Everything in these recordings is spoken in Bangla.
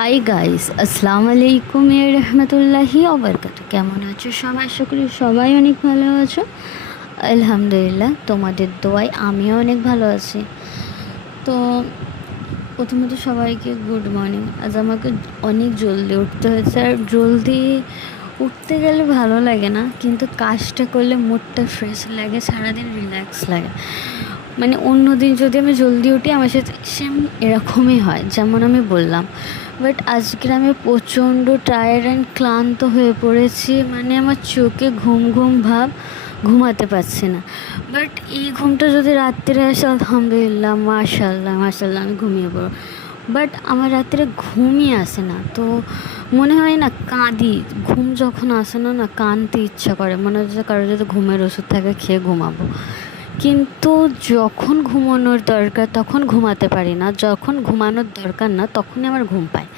হাই গাইস, আসসালামু আলাইকুম রহমতুল্লাহি ওবরকাতু। কেমন আছো সবাই? আশা করি সবাই অনেক ভালো আছো। আলহামদুলিল্লাহ, তোমাদের দোয়ায় আমিও অনেক ভালো আছি। তো প্রথমত সবাইকে গুড মর্নিং। আজ আমাকে অনেক জলদি উঠতে হয়েছে, আর জলদি উঠতে গেলে ভালো লাগে না, কিন্তু কাজটা করলে মুডটা ফ্রেশ লাগে, সারাদিন রিল্যাক্স লাগে। মানে অন্য দিন যদি আমি জলদি উঠি আমার সাথে সেম এরকমই হয়, যেমন আমি বললাম। বাট আজকের আমি প্রচণ্ড টায়ার্ড অ্যান্ড ক্লান্ত হয়ে পড়েছি। মানে আমার চোখে ঘুম ঘুম ভাব, ঘুমাতে পারছি না। বাট এই ঘুমটা যদি রাত্রে আসে, আলহামদুলিল্লাহ, মাশাল্লাহ মাশাল্লাহ, আমি ঘুমিয়ে পড়ব। বাট আমার রাত্রে ঘুমই আসে না, তো মনে হয় না কাঁদি। ঘুম যখন আসে না, কাঁদতে ইচ্ছা করে, মনে হচ্ছে কারো যদি ঘুমের ওষুধ থাকে খেয়ে ঘুমাবো। কিন্তু যখন ঘুমানোর দরকার তখন ঘুমাতে পারি না, যখন ঘুমানোর দরকার না তখনই আমার ঘুম পায়।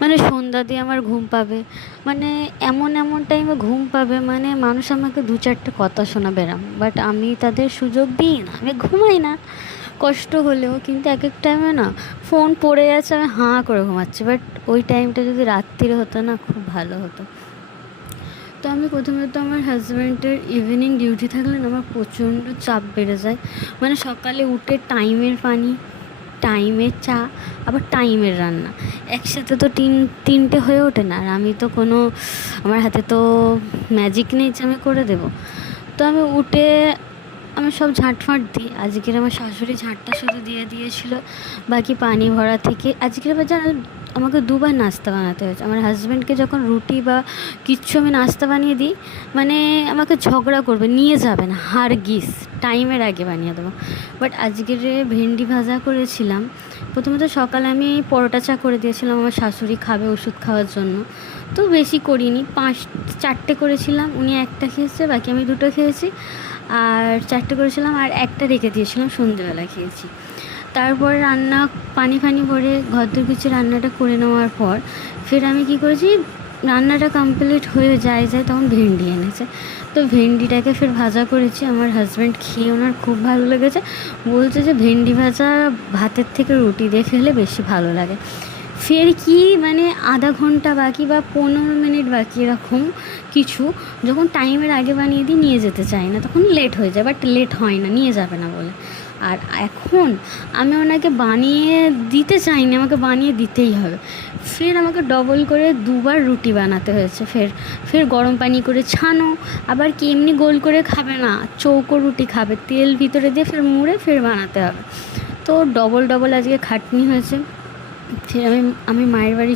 মানে সন্ধ্যা দিয়ে আমার ঘুম পাবে, মানে এমন এমন টাইমে ঘুম পাবে, মানে মানুষ আমাকে দু চারটে কথা শোনাবে এরম, বাট আমি তাদের সুযোগ দিই না, আমি ঘুমাই না কষ্ট হলেও। কিন্তু এক এক টাইমে না ফোন পড়ে যাচ্ছে, আমি হাঁ করে ঘুমাচ্ছি। বাট ওই টাইমটা যদি রাত্রিরে হতো না, খুব ভালো হতো। তো আমি প্রথমত আমার হাজব্যান্ডের ইভিনিং ডিউটি থাকলে না আমার প্রচণ্ড চাপ বেড়ে যায়। মানে সকালে উঠে টাইমের পানি, টাইমের চা, আবার টাইমের রান্না, একসাথে তো তিনটে হয়ে ওঠে না। আর আমি তো আমার হাতে তো ম্যাজিক নেই যে আমি করে দেবো। তো আমি উঠে আমি সব ঝাঁটফাঁট দিই। আজকের আমার শাশুড়ি ঝাঁটটা শুধু দিয়ে দিয়েছিল, বাকি পানি ভরা থেকে। আজকের আবার জানো, আমাকে দুবার নাস্তা বানাতে হয়েছে। আমার হাজব্যান্ডকে যখন রুটি বা কিচ্ছু আমি নাস্তা বানিয়ে দিই, মানে আমাকে ঝগড়া করবে, নিয়ে যাবে না, হারগিজ টাইমের আগে বানিয়ে দেবো। বাট আজকের ভেন্ডি ভাজা করেছিলাম। প্রথমত সকালে আমি পরোটা চা করে দিয়েছিলাম, আমার শাশুড়ি খাবে ওষুধ খাওয়ার জন্য। তো বেশি করিনি, 4টে করেছিলাম, উনি একটা খেয়েছে, বাকি আমি 2টো খেয়েছি। আর 4টে করেছিলাম, আর একটা রেখে দিয়েছিলাম, সন্ধেবেলা খেয়েছি। তারপর রান্না পানি ফানি ভরে ঘরদোর কিছু রান্নাটা করে নেওয়ার পর ফের আমি কি করেছি, রান্নাটা কমপ্লিট হয়ে যায় তখন ভেন্ডি এনেছে। তো ভেন্ডিটাকে ফের ভাজা করেছি। আমার হাজব্যান্ড খেয়ে ওনার খুব ভালো লেগেছে, বলছে যে ভেন্ডি ভাজা ভাতের থেকে রুটি দিয়ে খেলে বেশি ভালো লাগে। ফের কি মানে আধা ঘন্টা বাকি বা 15 মিনিট বাকি, এরকম কিছু। যখন টাইমের আগে বানিয়ে দিই নিয়ে যেতে চাই না, তখন লেট হয়ে যায়। বাট লেট হয় না, নিয়ে যাবে না বলে। আর এখন আমি ওনাকে বানিয়ে দিতে চাইনি, আমাকে বানিয়ে দিতেই হবে। ফের আমাকে ডবল করে 2বার রুটি বানাতে হয়েছে। ফের গরম পানি করে ছানো, আবার কি এমনি গোল করে খাবে না, চৌকো রুটি খাবে, তেল ভিতরে দিয়ে ফের মুড়ে ফের বানাতে হবে। তো ডবল ডবল আজকে খাটনি হয়েছে। ফের আমি মায়ের বাড়ি